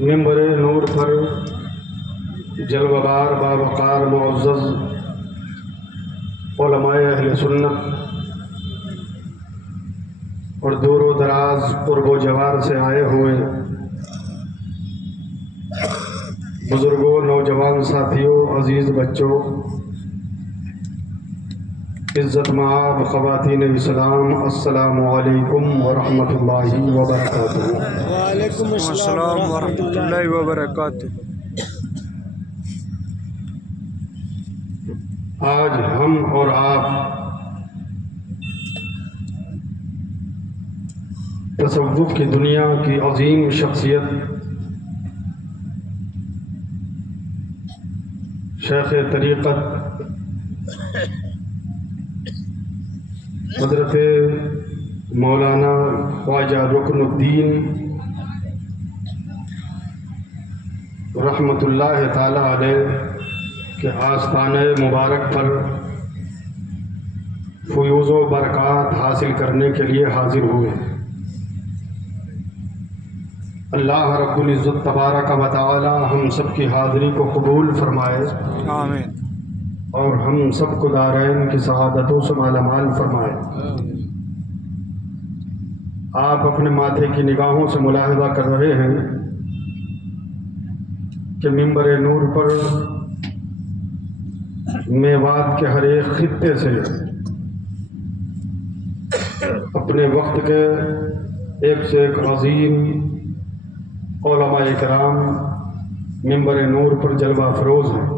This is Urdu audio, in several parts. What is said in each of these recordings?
منبر نور پر جلوہ بار باوقار معزز علماء اہل سنت اور دور و دراز قرب و جوار سے آئے ہوئے بزرگوں، نوجوان ساتھیوں، عزیز بچوں، عزت مآب خواتین اسلام، السلام علیکم ورحمۃ اللہ وبرکاتہ۔ وعلیکم السلام ورحمۃ اللہ وبرکاتہ۔ آج ہم اور آپ تصوف کی دنیا کی عظیم شخصیت شیخ طریقت حضرت مولانا خواجہ رکن الدین رحمۃ اللہ تعالی علیہ کے آستانہ مبارک پر فیوض و برکات حاصل کرنے کے لیے حاضر ہوئے۔ اللہ رب العزت تبارک و تعالی ہم سب کی حاضری کو قبول فرمائے، آمین۔ اور ہم سب کو دارین کی سعادتوں سے مالا مال فرمائے۔ آپ اپنے ماتھے کی نگاہوں سے ملاحظہ کر رہے ہیں کہ منبر نور پر میوات کے ہر ایک خطے سے اپنے وقت کے ایک سے ایک عظیم علماء کرام منبر نور پر جلوہ افروز ہیں۔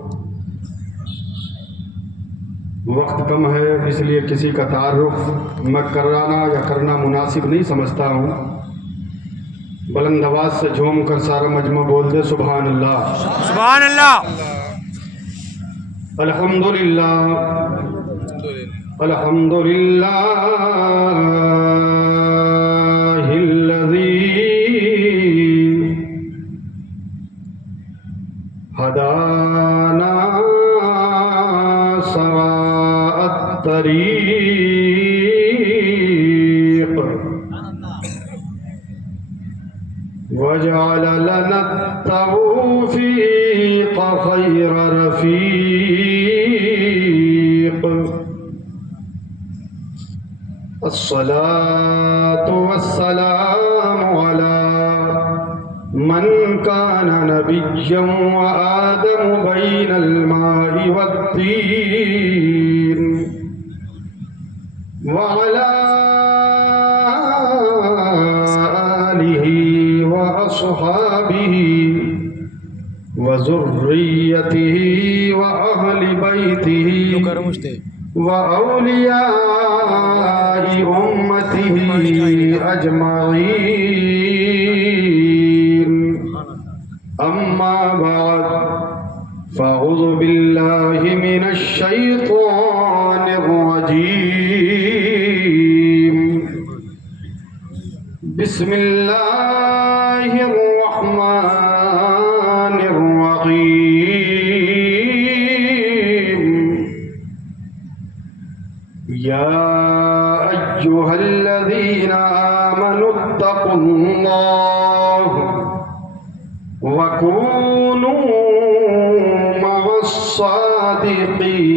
وقت کم ہے، اس لیے کسی کا تعارف میں کرانا یا کرنا مناسب نہیں سمجھتا ہوں۔ بلند آواز سے جھوم کر سارا مجمع بول دے سبحان اللہ، سبحان اللہ، الحمدللہ، الحمدللہ الذی ہدانا سواء الطریق وجعل لنا التوفیق خیر رفیق۔ الصلاة والسلام على من كان نبيا وآدم بين الماء والطين وعلى آله وأصحابه وذريته وأهل بيته وأولياء أمته أجمعين، أما بعد، فأعوذ بالله من الشيطان الرجيم، بسم الله الرحمن الرحيم، يا أيها الذين آمنوا اتقوا الله وكونوا مع الصادقين۔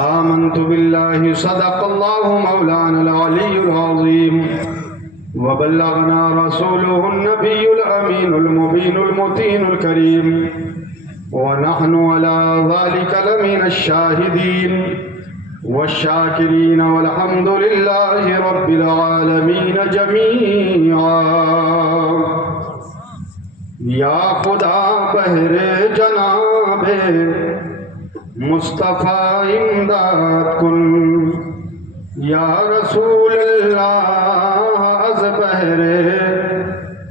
آمنت بالله صدق الله مولانا العلي العظيم، وبلغنا رسوله النبي الأمين المبين المتين الكريم، ونحن على ذلك لمن الشاهدين والشاكرين، والحمد لله رب العالمين جميعا۔ یا خدا بہر جناب مصطفیٰ امداد کن، یا رسول اللہ از بہر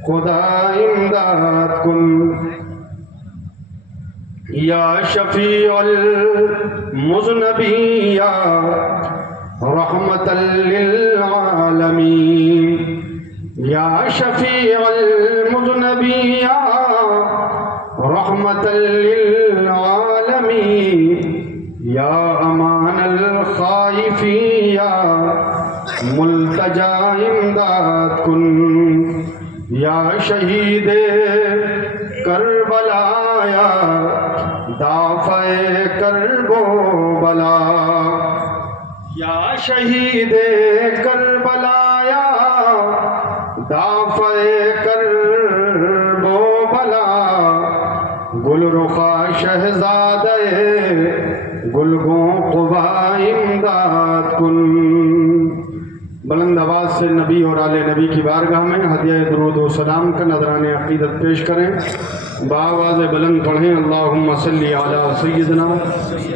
خدا امداد کن، یا شفیع المذنبین یا رحمتا للعالمین، یا شفیع المذنبین یا رحمتا للعالمین، یا امان الخائفین یا ملتجا امداد کن یا شہید کربلا یا دافع کرب و بلا یا شہید کربلا یا دافع کرب و بلا گل رخا شہزادہ گلگوں قبا امداد کن. بلند آواز سے نبی اور آل نبی کی بارگاہ میں ہدیہ درود و سلام کا نذران عقیدت پیش کریں. بآواز بلند پڑھیں اللہم صلی علی سیدنا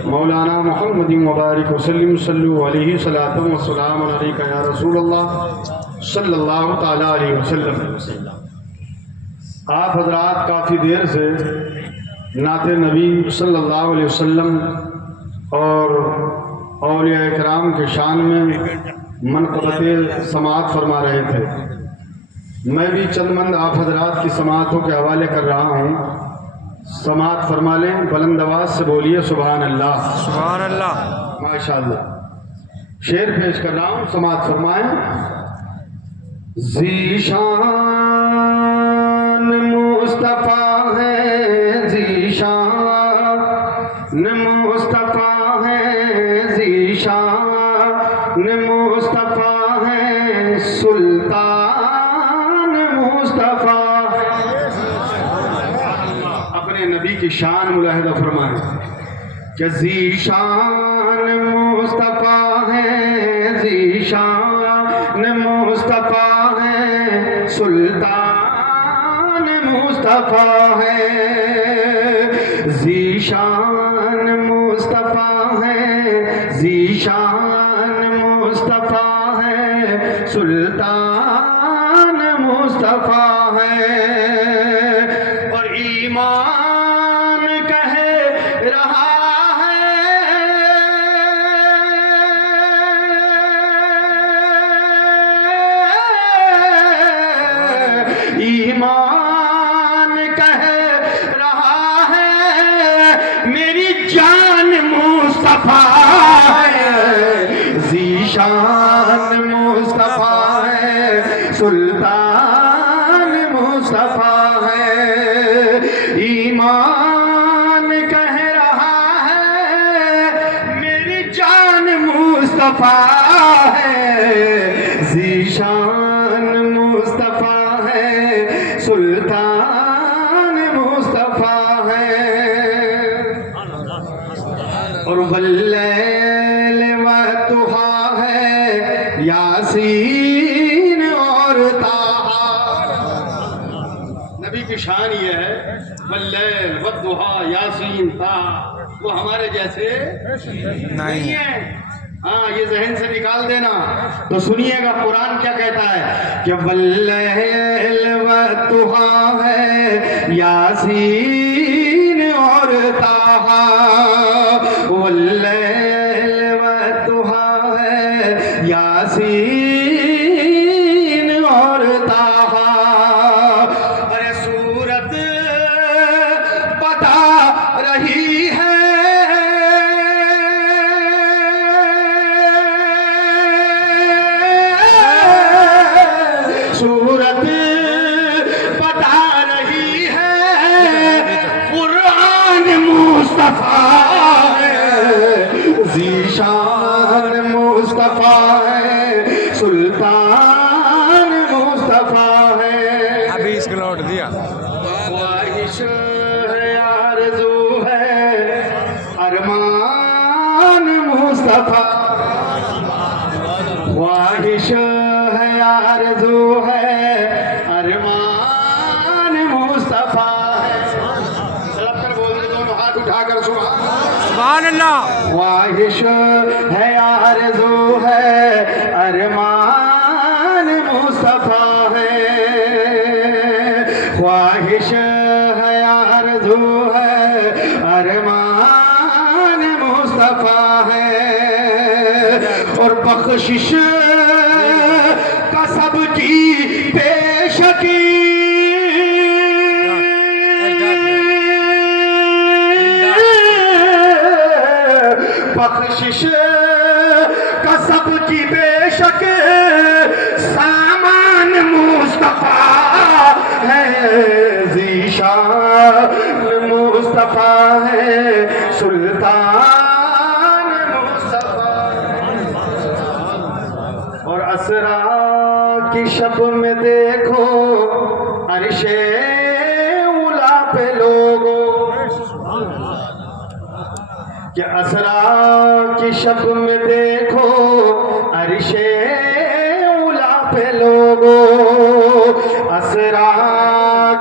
مولانا محمد مبارک وسلم صلو علیہ صلاۃ و سلام علیک یا رسول اللہ صلی اللہ تعالی علیہ وسلم. آپ حضرات کافی دیر سے نعت نبی صلی اللہ علیہ وسلم اور اولیاء کرام کے شان میں منقبت سماعت فرما رہے تھے. میں بھی چند مند آپ حضرات کی سماعتوں کے حوالے کر رہا ہوں. سماعت فرما لیں. بلند آواز سے بولیے سبحان اللہ. سبحان اللہ. ماشاءاللہ. شعر پیش کر رہا ہوں, سماعت فرمائیں. ذیشان مصطفیٰ ہے, ذیشان مصطفیٰ ہے, ذیشان مصطفیٰ ہے, سلطان مصطفیٰ ہے. اپنے نبی کی شان ملاحظہ فرمائیں کہ ذیشان مصطفیٰ ہے, ذیشان مصطفیٰ ہے, سلطان مصطفیٰ ہے. ذیشان مصطفیٰ ہے, ذیشان مصطفیٰ ہے, سلطان مصطفیٰ ہے. اور ایمان کہہ رہا ایمان کہہ رہا ہے میری جان مصطفیٰ ہے. ذیشان مصطفیٰ ہے, سلطان مصطفیٰ ہے. ایمان کہہ رہا ہے میری جان مصطفیٰ ہے. ذیشان مصطفیٰ ہے, سلطان مصطفیٰ ہے. اور واللیل والضحیٰ ہے, یاسین اور طٰہٰ. نبی کی شان یہ ہے واللیل والضحیٰ یاسین طٰہٰ. وہ ہمارے جیسے نہیں ہیں. ہاں, یہ ذہن سے نکال دینا. تو سنیے گا قرآن کیا کہتا ہے کہ واللیل والضحیٰ ہے, یاسین اور طٰہٰ. واللیل والضحیٰ ہے, یاسین اور طٰہٰ. ارے صورت بتا رہی ہے صورت بتا رہی ہے قرآن مصطفیٰ ہے. ذیشان مصطفیٰ ہے, سلطان مصطفیٰ ہے. ابھی اس کو لوٹ دیا. خواہش ہے, آرزو ہے, ارمان مصطفیٰ. خواہش ہے, آرزو ہے, ارمان مصطفیٰ ہے. سلب کر بول دے دونوں ہاتھ اٹھا کر سبحان اللہ. خواہش ہے, آرزو ہے, ارمان مصطفیٰ ہے. خواہش ہے, آرزو ہے, ارمان مصطفیٰ ہے. اور بخشش کا سب کی پیشگی بخشش کا سب کی کی بے شک سامان مصطفیٰ ہے، ذیشان مصطفیٰ ہے، سلطان مصطفیٰ. اور اسرا کی شب میں دیکھو عرش اولا پہ لوگوں، کہ اسرا کی شب میں دیکھو عرش اولا پہ لوگوں، اسرا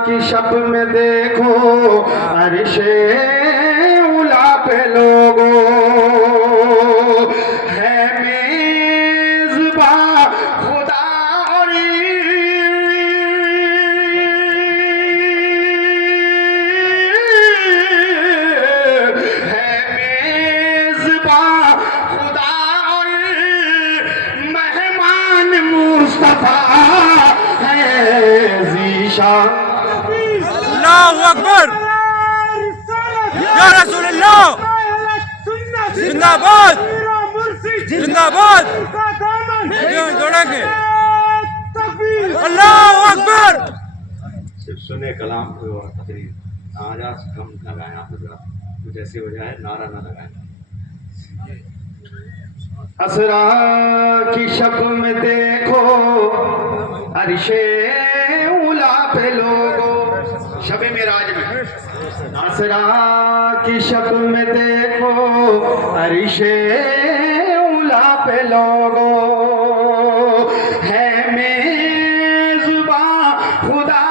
کی شب میں دیکھو عرش اولا پہ لوگوں. ہے میزباں خدا اور ہے میزباں خدا اور مہمان مصطفیٰ ہے، ذیشان. اللہ اکبر یا رسول اللہ. زندہ باد زندہ باد. جوڑیں گے. اللہ اکبر. صرف سنے کلام کو اور تقریر آواز کم لگائیں. آپ ذرا کچھ ایسی وجہ ہے نعرہ نہ لگائیں. اسرا کی شب میں دیکھو عرش اولا پہ لوگوں، شب معراج میں. اسرا کی شب میں دیکھو عرش اولا پہ لوگوں، ہے میزباں خدا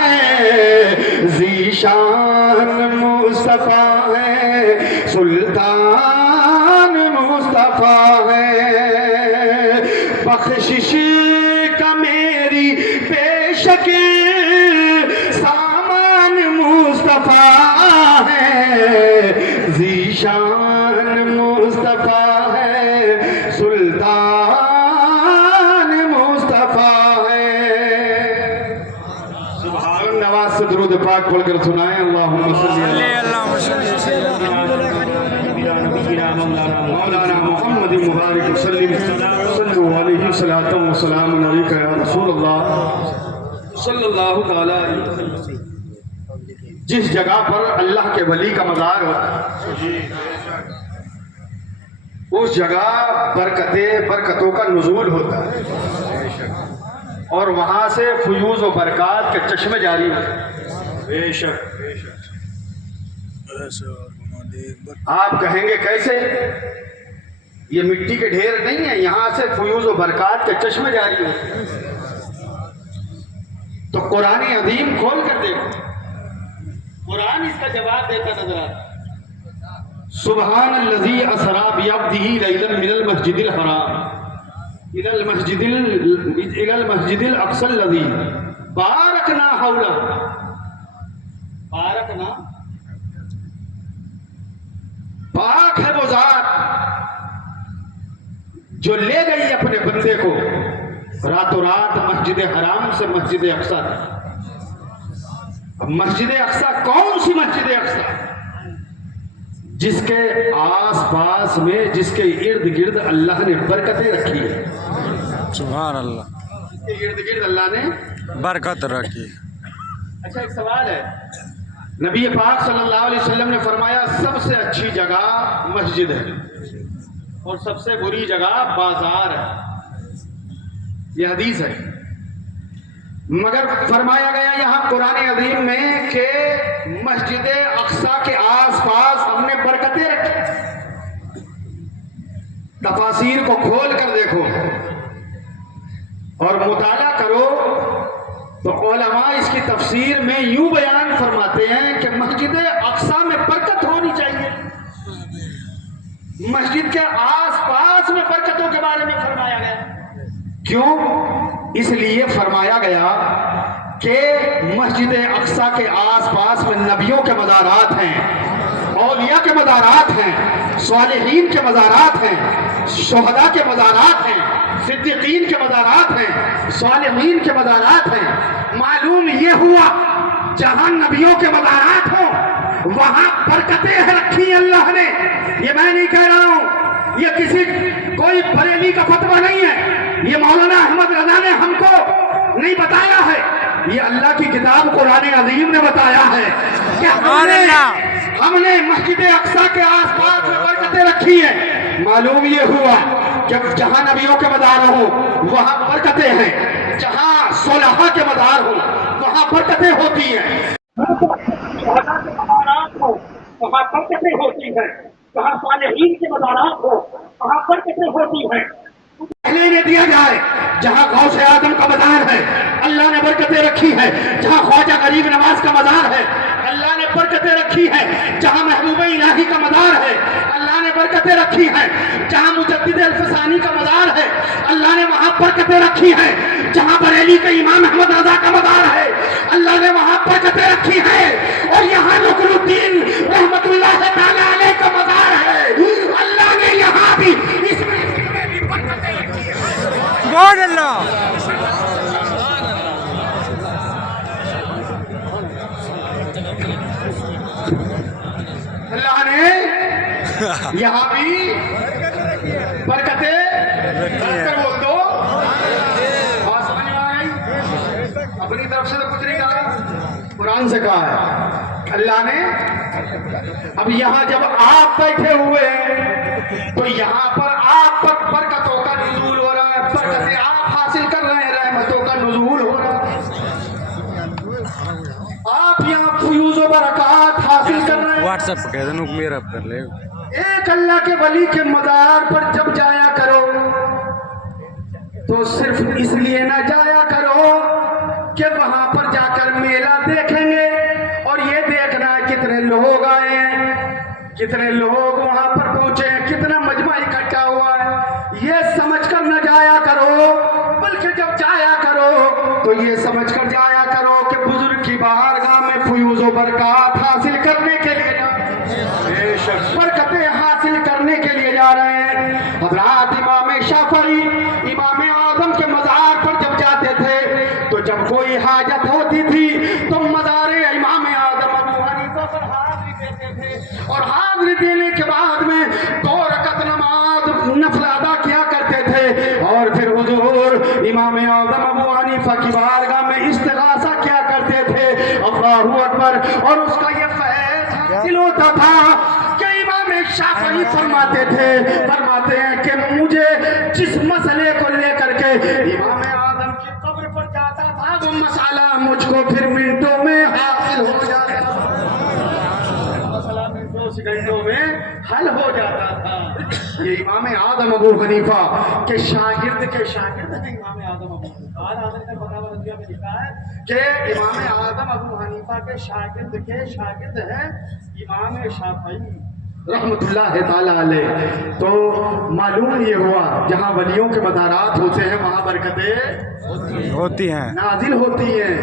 ہے، ذیشان مصطفیٰ ہے، سلطان مصطفیٰ ہے. بخشش کا میری بے شک سامان مصطفیٰ ہے، ذیشان مصطفیٰ ہے، سلطان مصطفیٰ ہے. نواز سے درود پاک پڑھ کر سنائیں. اللہم صلی مولانا محمد مبارک وسلم صلو علیہ الصلوۃ والسلام علیک یا رسول اللہ صلی اللہ تعالی علیہ وسلم. جس جگہ پر اللہ کے ولی کا مزار ہوتا ہے اس جگہ برکتوں کا نزول ہوتا ہے، اور وہاں سے فیوز و برکات کے چشمے جاری ہوتے ہیں. بے شک آپ کہیں گے کیسے؟ یہ مٹی کے ڈھیر نہیں ہے، یہاں سے فیوز و برکات کے چشمے جاری ہوتے ہیں. تو قرآن عظیم کھول کر دیکھو، قرآن اس کا جواب دیتا نظر آتا. سبحان الذی اسری بعبدہ لیلا من المسجد الحرام الى المسجد الاقصى الذي بارکنا حولہ. بارکنا پاک ہے وہ ذات جو لے گئی اپنے بندے کو راتوں رات مسجد حرام سے مسجد اقصی. اب مسجد اقصی کون سی مسجد اقصی؟ جس کے آس پاس میں، جس کے ارد گرد اللہ نے برکتیں رکھی ہے. سبحان اللہ. اس کے ارد گرد اللہ نے برکت رکھی. اچھا ایک سوال ہے، نبی پاک صلی اللہ علیہ وسلم نے فرمایا سب سے اچھی جگہ مسجد ہے اور سب سے بری جگہ بازار ہے. یہ حدیث ہے. مگر فرمایا گیا یہاں قرآن عظیم میں کہ مسجد اقصی کے آس پاس ہم نے برکتیں رکھی. تفاسیر کو کھول کر دیکھو اور مطالعہ کرو تو علماء اس کی تفسیر میں یوں بیان فرماتے ہیں کہ مسجد اقصی میں برکت ہونی چاہیے. مسجد کے آس پاس میں برکتوں کے بارے میں فرمایا گیا. کیوں؟ اس لیے فرمایا گیا کہ مسجد اقصی کے آس پاس میں نبیوں کے مزارات ہیں اولیاء کے مزارات ہیں، صالحین کے مزارات ہیں، شہداء کے مزارات ہیں، صدیقین کے مزارات ہیں، صالحین کے مزارات ہیں۔ معلوم یہ ہوا جہاں نبیوں کے مزارات ہوں وہاں برکتیں رکھی اللہ نے۔ یہ میں نہیں کہہ رہا ہوں، یہ کسی کوئی بریلی کا فتویٰ نہیں ہے، یہ مولانا احمد رضا نے ہم کو نہیں بتایا ہے، یہ اللہ کی کتاب قرآن عظیم نے بتایا ہے کہ ہم نے مسجد اقصیٰ کے آس پاس میں برکتیں رکھی ہیں۔ معلوم یہ ہوا کہ جہاں نبیوں کے مزار ہوں وہاں برکتیں ہیں، جہاں صلحاء کے مزار ہوں وہاں برکتیں ہوتی ہیں، وہاں برکتیں ہوتی ہیں، جہاں صالحین کے مزارات ہو وہاں برکتیں ہوتی ہیں۔ پہلے نے دیا جائے جہاں غوث آدم کا مزار ہے اللہ نے برکتیں رکھی ہے، جہاں خواجہ غریب نواز کا مزار ہے اللہ نے برکتیں رکھی ہے، جہاں محبوب الہی کا مزار ہے اللہ نے برکتیں رکھی ہے، جہاں مجدد الفسانی کا مزار ہے اللہ نے وہاں برکتیں رکھی ہے، جہاں بریلی کے امام احمد رضا کا مزار ہے اللہ نے وہاں برکتیں رکھی ہے، اور یہاں رکن الدین رحمت اللہ تعالی علیہ کا مزار ہے اللہ نے یہاں بھی اس میں برکتیں رکھی ہے۔ سبحان اللہ۔ اللہ نے یہاں بھی برکتیں بول دو، بات سمجھ میں آ گئی؟ اپنی طرف سے تو کچھ نہیں کہا، قرآن سے کہا ہے اللہ نے۔ اب یہاں جب آپ بیٹھے ہوئے ہیں تو یہاں پر آپ پر برکتوں کا نزول ہو رہا ہے، برکتیں آپ حاصل کر رہے ہیں، رحمتوں کا نزول ہو رہا ہے، آپ یہاں فیوز و برکات حاصل کر رہے ہیں۔ واٹس ایپ کہہ دیں میرا کر لے۔ ایک اللہ کے ولی کے مزار پر جب جایا کرو تو صرف اس لیے نہ جایا کرو کہ وہاں پر جا کر میلہ دیکھیں گے اور یہ دیکھنا کتنے لوگ آئے ہیں، کتنے لوگ وہاں پر پہنچے ہیں، کتنا مجمع اکٹھا ہوا ہے، یہ سمجھ کر نہ جایا کرو، بلکہ جب جایا کرو تو یہ سمجھ کر جایا کرو کہ بزرگ کی بارگاہ میں فیوز و برکات حاصل کرنے کے لیے برکتیں حاصل کرنے کے لیے جا رہے ہیں۔ حضرات امام شافعی امام اعظم کے مزار پر جب جاتے تھے تو جب کوئی حاجت ہوتی تھی تو مزار امام اعظم ابو حنیفہ پر حاضری دیتے تھے، اور حاضری دینے کے بعد میں 2 رکعت نماز نفل ادا کیا کرتے تھے، اور پھر حضور امام اعظم ابو حنیفہ کی بارگاہ میں استغاثہ کیا کرتے تھے، اللہ اکبر، اور اس کا یہ فیض حاصل ہوتا تھا کہ امام شافعی فرماتے ہیں کہ مجھے جس مسئلے کو لے کر کے امام اعظم کی قبر پر جاتا تھا وہ مسئلہ مجھ کو پھر منٹوں میں حاصل ہو جاتا تھا، مسئلہ منٹوں سیکنڈوں میں حل ہو جاتا تھا۔ یہ امام اعظم ابو حنیفہ کے شاگرد ہیں، امام اعظم ابو حنیفہ حضرت فتاوی رضویہ میں لکھا ہے کہ امام اعظم ابو حنیفہ کے شاگرد ہیں امام شافعی رحمت اللہ تعالی علیہ۔ تو معلوم یہ ہوا جہاں ولیوں کے مزارات ہوتے ہیں وہاں برکتیں ہوتی ہیں، نازل ہوتی ہیں،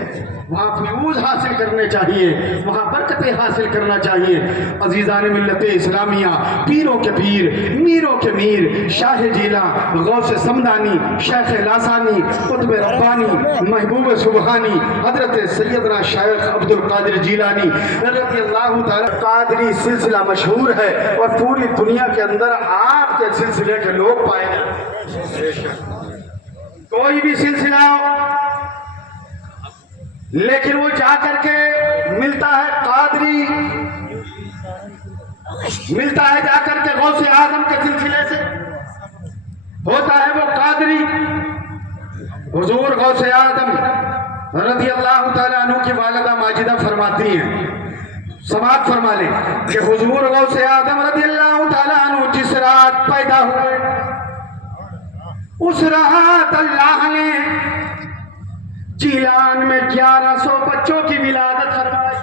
وہاں فیوز حاصل کرنے چاہیے، وہاں برکتیں حاصل کرنا چاہیے۔ عزیزان ملت اسلامیہ، پیروں کے پیر، میروں کے میر، شاہ جیلا، غوث سمدانی، شیخ لاسانی، قطب ربانی، محبوب سبحانی، حضرت سیدنا شیخ عبد القادر جیلانی رضی اللہ تعالی۔ قادری سلسلہ مشہور ہے اور پوری دنیا کے اندر آپ کے سلسلے کے لوگ پائے جاتے ہیں، کوئی بھی سلسلہ ہو، لیکن وہ جا کر کے ملتا ہے قادری، ملتا ہے جا کر کے غوث اعظم کے سلسلے سے، ہوتا ہے وہ قادری۔ حضور غوث اعظم رضی اللہ تعالیٰ عنہ کی والدہ ماجدہ فرماتی ہیں، سماعت فرما لیں کہ حضور غوث اعظم رضی اللہ تعالیٰ عنہ جس رات پیدا ہوئے اس رات اللہ نے جیلان میں 1100 بچوں کی ولادت فرمائی،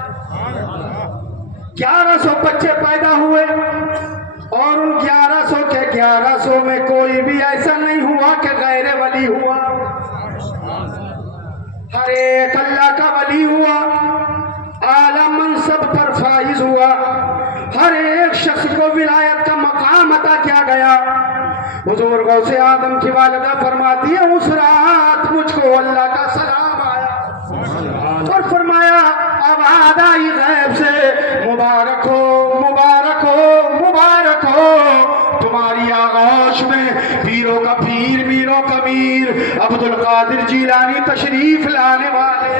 1100 بچے پیدا ہوئے، اور ان 1100 کے 1100 میں کوئی بھی ایسا نہیں ہوا کہ غیر ولی ہوا، ہر ایک اللہ کا ولی ہوا، اعلیٰ منصب پر فائز ہوا، ہر ایک شخص کو ولایت کا مقام عطا کیا گیا۔ حضور غوث آدم کی والدہ فرماتی ہے اس رات مجھ کو اللہ کا سلام آیا اور فرمایا آواز آئی غیب سے مبارک ہو مبارک ہو مبارک ہو، تمہاری آغوش میں پیروں کا پیر میروں کا میر عبد القادر جیلانی تشریف لانے والے۔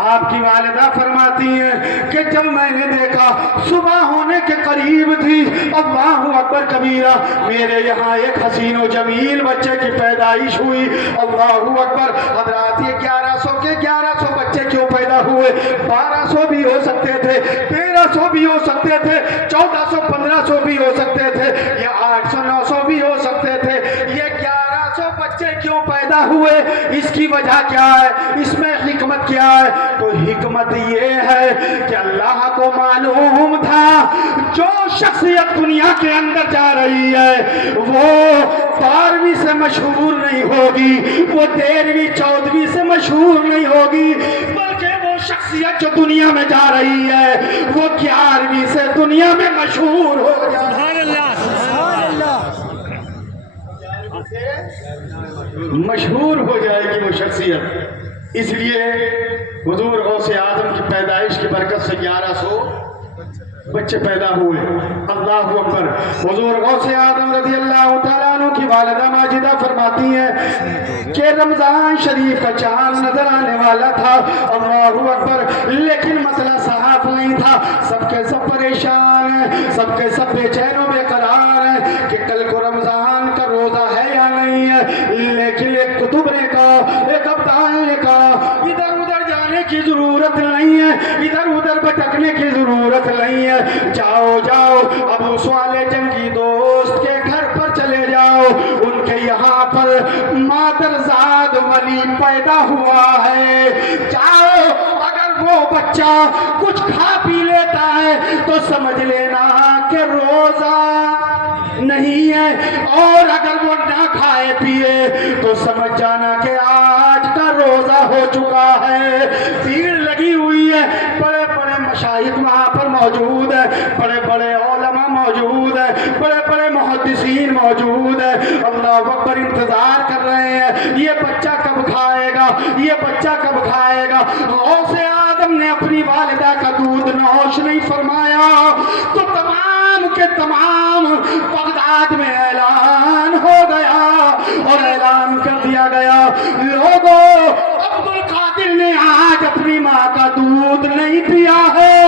آپ کی والدہ فرماتی ہیں کہ جب میں نے دیکھا صبح ہونے کے قریب تھی، اللہ اکبر کبیرہ، میرے یہاں ایک حسین و جمیل بچے کی پیدائش ہوئی۔ اللہ اکبر، حضرات یہ 1100 بچے کیوں پیدا ہوئے؟ 1200 بھی ہو سکتے تھے، 1300 بھی ہو سکتے تھے، 1400 1500 بھی ہو سکتے تھے، یا 800 900 بھی ہو سکتے تھے۔ یہ 1100 بچے کیوں پیدا ہوئے؟ اس کی وجہ کیا ہے؟ اس میں حکمت کیا ہے؟ تو حکمت یہ ہے کہ اللہ کو معلوم تھا جو شخصیت دنیا کے اندر جا رہی ہے وہ 12ویں سے مشہور نہیں ہوگی، وہ 13ویں 14ویں سے مشہور نہیں ہوگی، بلکہ وہ شخصیت جو دنیا میں جا رہی ہے وہ 11ویں سے دنیا میں مشہور ہو جائے گی، مشہور ہو جائے گی وہ شخصیت۔ اس لیے حضور غوث آدم کی پیدائش کی برکت سے 1100 بچے پیدا ہوئے۔ اللہ اکبر۔ حضور غوث آدم رضی اللہ تعالیٰ عنہ کی والدہ ماجدہ فرماتی ہیں کہ رمضان شریف کا چاند نظر آنے والا تھا، اللہ اکبر، لیکن مسئلہ صاف نہیں تھا، سب کے سب پریشان ہیں، سب کے سب بے چین و بے قرار ہیں کہ کل کو رمضان کا روزہ ہے یا نہیں ہے۔ لیکن ایک کتب نے کہا، ایک ابدال نے کہا ادھر ادھر جانے کی ضرورت نہیں ہے، ادھر ادھر بھٹکنے کی ضرورت نہیں ہے، جاؤ جاؤ ابو صالح جنگی دوست کے گھر پر چلے جاؤ، ان کے یہاں پر مادرزاد ولی پیدا ہوا ہے، جاؤ، اگر وہ بچہ کچھ کھا پی لیتا ہے تو سمجھ لینا کہ روزہ نہیں ہے، اور اگر وہ نہ کھائے پیے تو سمجھ جانا کہ آج کا روزہ ہو چکا ہے۔ بھیڑ لگی ہوئی ہے، بڑے بڑے مشائخ وہاں پر موجود ہیں، بڑے بڑے علماء موجود ہیں، بڑے بڑے محدثین موجود ہیں، اللہ اکبر، انتظار کر رہے ہیں یہ بچہ کب کھائے گا، یہ بچہ کب کھائے گا۔ غوث آدم نے اپنی والدہ کا دودھ نوش نہیں فرمایا تو تمام کے تمام بغداد میں اعلان ہو گیا اور اعلان کر دیا گیا، لوگوں، عبد القادر نے آج اپنی ماں کا دودھ نہیں پیا ہے،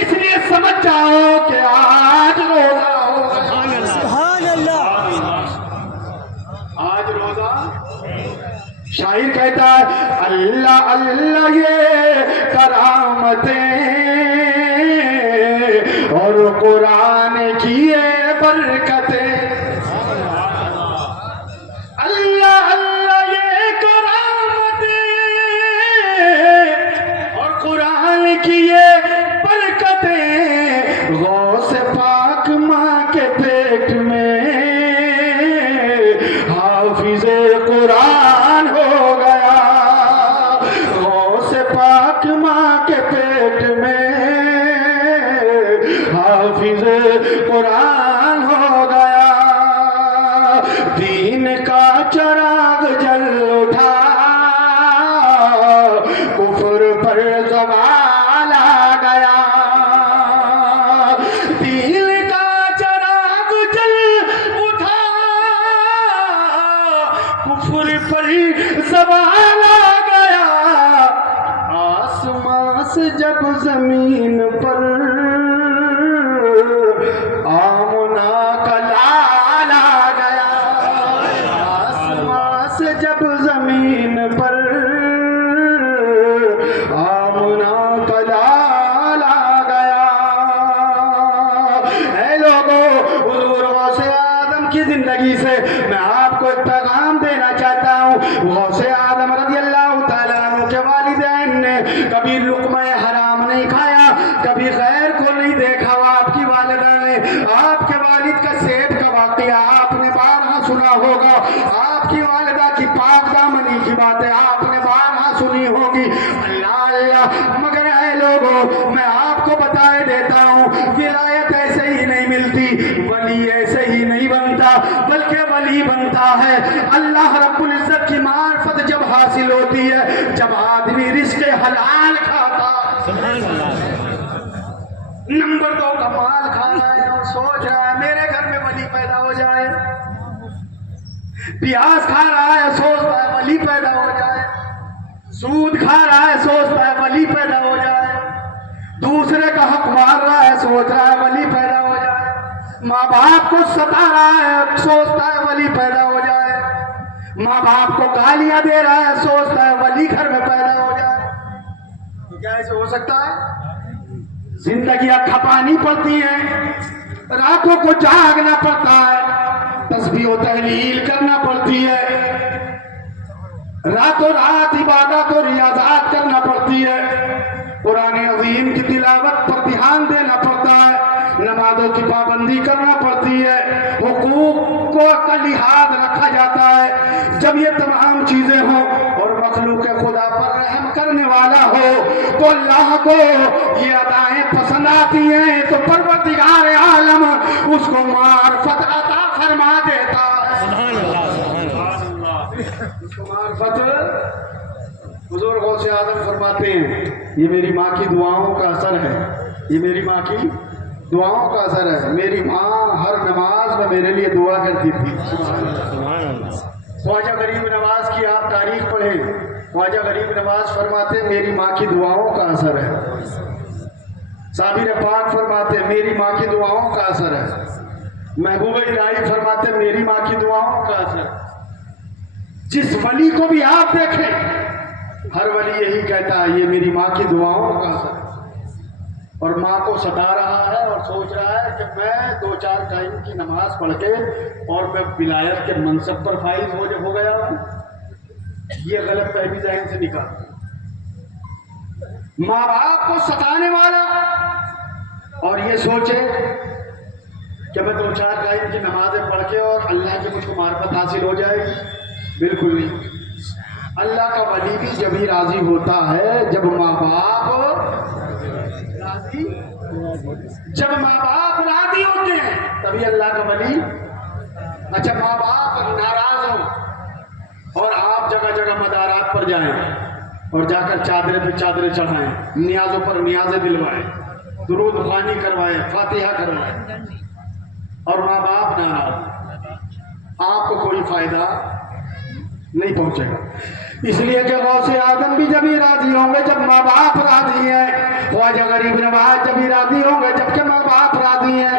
اس لیے سمجھ جاؤ کہ آج روزہ ہوگا۔ سبحان اللہ، آج روزہ۔ شاعر کہتا ہے اللہ اللہ یہ کرامتیں اور قرآن کی یہ برکتیں، اللہ اللہ یہ کرامتیں اور قرآن کی یہ برکتیں، غوث پاک ماں کے پیٹ میں حافظ قرآن ہو گیا، غوث پاک ماں کے پیٹ میں حافظ قرآن ہو گیا، دین کا چراغ جل اٹھا، کفر پر زوال آ گیا، دین کا چراغ جل اٹھا، کفر پر زوال آ گیا، آسمان سے جب زمین پر آمنا کا لال آ گیا، آسمان سے جب زمین پر آمنا کا لال آ گیا۔ اے لوگوں، حضور غوث آدم کی زندگی سے میں آپ کو ایک پیغام دینا چاہتا ہوں۔ غوث آدم رضی اللہ تعالیٰ عنہ کے والدین نے کبھی لقمہ حرام نہیں کھایا، کبھی غیر کو نہیں دیکھا۔ آپ کی والدہ نے، آپ کے والد کا سیب کا واقعہ آپ نے بارہا سنا ہوگا، آپ کی والدہ کی پاک دامنی کی باتیں آپ نے بارہا سنی ہوگی۔ اللہ اللہ، مگر اے لوگوں، میں آپ کو بتائے دیتا ہوں بلکہ ولی بنتا ہے اللہ رب العزت کی معرفت جب حاصل ہوتی ہے جب آدمی رزق حلال کھاتا ہے۔ نمبر 2 کا مال کھا رہا ہے اور سوچ رہا ہے میرے گھر میں ولی پیدا ہو جائے، پیاز کھا رہا ہے سوچتا ہے ولی پیدا ہو جائے، سود کھا رہا ہے سوچتا ہے ولی پیدا ہو جائے، دوسرے کا حق مار رہا ہے سوچ رہا ہے ولی پیدا ہو جائے، ماں باپ کو ستا رہا ہے سوچتا ہے ولی پیدا ہو جائے، ماں باپ کو گالیاں دے رہا ہے سوچتا ہے ولی گھر میں پیدا ہو جائے۔ تو کیا ایسے ہو سکتا ہے؟ زندگیاں کھپانی پڑتی ہیں، راتوں کو جاگنا پڑتا ہے، تسبیح و تحلیل کرنا پڑتی ہے، راتوں رات عبادت و ریاضات کرنا پڑتی ہے، قرآن عظیم کی تلاوت پر دھیان دینا پڑتا ہے، نمازوں کی پابندی کرنا پڑتی ہے، حقوق کو کا لحاظ رکھا جاتا ہے۔ جب یہ تمام چیزیں ہوں اور مخلوق خدا پر رحم کرنے والا ہو تو اللہ کو یہ ادائیں پسند آتی ہیں تو پروردگار عالم اس کو معرفت عطا فرما دیتا ہے۔ اس کو معرفت، حضور غوث اعظم فرماتے ہیں یہ میری ماں کی دعاؤں کا اثر ہے، یہ میری ماں کی دعاؤں کا اثر ہے۔ میری ماں ہر نماز میں میرے لیے دعا کرتی تھی۔ خواجہ غریب نواز کی آپ تاریخ پڑھیں، خواجہ غریب نواز فرماتے میری ماں کی دعاؤں کا اثر ہے۔ صابر پاک فرماتے میری ماں کی دعاؤں کا اثر ہے۔ محبوب الہی فرماتے میری ماں کی دعاؤں کا اثر ہے۔ جس ولی کو بھی آپ دیکھیں ہر ولی یہی کہتا ہے یہ میری ماں کی دعاؤں کا اثر ہے، اور ماں کو ستا رہا ہے اور سوچ رہا ہے کہ میں 2-4 ٹائم کی نماز پڑھ کے اور میں ولایت کے منصب پر فائز ہو گیا ہوں۔ یہ غلط فہمی ذہن سے نکال۔ ماں باپ کو ستانے والا اور یہ سوچے کہ میں 2-4 ٹائم کی نمازیں پڑھ کے اور اللہ کی مجھ کو معرفت حاصل ہو جائے گی، بالکل نہیں۔ اللہ کا ولی بھی جب ہی راضی ہوتا ہے جب ماں باپ راضی، جب ماں باپ راضی ہوتے ہیں تبھی اللہ کا ولی۔ اچھا ماں باپ ناراض ہوں اور آپ جگہ جگہ مدارات پر جائیں اور جا کر چادریں پہ چادریں چڑھائیں، نیازوں پر نیازیں دلوائیں، درود خوانی کروائیں، فاتحہ کروائیں، اور ماں باپ ناراض، آپ کو کوئی فائدہ نہیں پہنچے گا۔ اس لیے کہ غوث اعظم بھی جب ہی راضی ہوں گے جب ماں باپ راضی ہیں، خواجہ غریب نواز جب ہی راضی ہوں گے جب کہ ماں باپ راضی ہیں،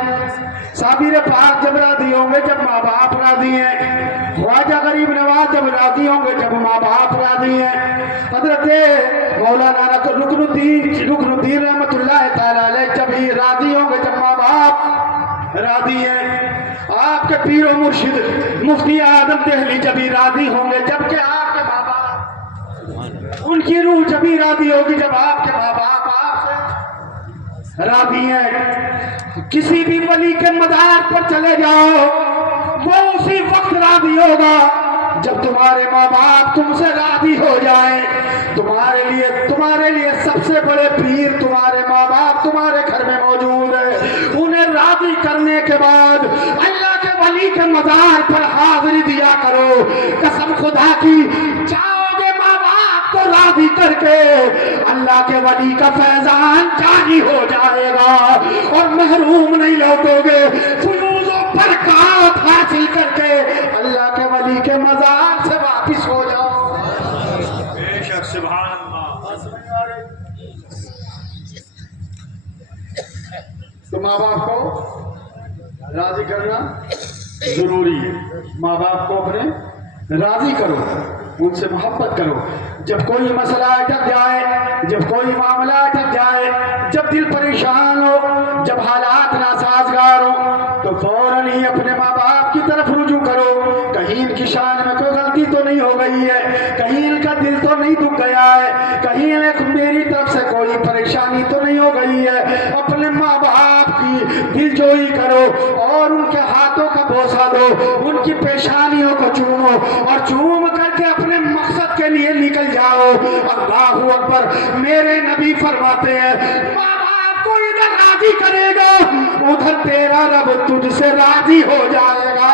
صابر پاک جب راضی ہوں گے جب ماں باپ راضی ہیں، خواجہ غریب نواز جب راضی ہوں گے جب ماں باپ راضی ہیں، حضرت مولانا رکن الدین رحمۃ اللہ تعالی علیہ جب ہی راضی ہوں گے جب ماں باپ راضی ہیں، آپ کے پیر و مرشد مفتی اعظم دہلی جب ہی راضی ہوں گے جب کہ آپ کے ماں باپ، ان کی روح جب ہی راضی ہوگی جب آپ کے ماں باپ آپ سے راضی ہیں۔ کسی بھی ولی کے مزار پر چلے جاؤ وہ اسی وقت راضی ہوگا جب تمہارے ماں باپ تم سے راضی ہو جائیں۔ تمہارے لیے سب سے بڑے پیر تمہارے ماں باپ تمہارے گھر میں موجود ہے، انہیں راضی کرنے کے بعد اللہ کے ولی کے مزار پر حاضری دیا کرو۔ قسم خدا کی جاؤ گے ماں باپ کو راضی کر کے اللہ کے ولی کا فیضان جاری ہو جائے گا اور محروم نہیں لوٹو گے، فیوز و برکات حاصل کر کے اللہ کے ولی کے مزار سے واپس ہو جاؤ۔ بے شک سبحان اللہ۔ تو ماں باپ کو راضی کرنا ضروری ہے، ماں باپ کو اپنے راضی کرو، ان سے محبت کرو۔ جب کوئی مسئلہ اٹک جائے، جب کوئی معاملہ اٹک جائے، جب دل پریشان ہو، جب حالات ناسازگار ہو تو فوراً ہی اپنے ماں باپ کی طرف رجوع کرو۔ کہیں ان کی شان میں کوئی غلطی تو نہیں ہو گئی ہے، کہیں ان کا دل تو نہیں دکھ گیا ہے، کہیں میری طرف سے کوئی پریشانی تو نہیں ہو گئی ہے۔ اپنے ماں باپ کی دل جوئی کرو اور ان کے ہاتھوں کا بوسہ دو، ان کی پیشانیوں کو چومو اور چوم کر کے اپنے مقصد کے لیے نکل جاؤ۔ اللہ اکبر۔ میرے نبی فرماتے ہیں ماں باپ کو ادھر راضی کرے گا ادھر تیرا رب تجھ سے راضی ہو جائے گا۔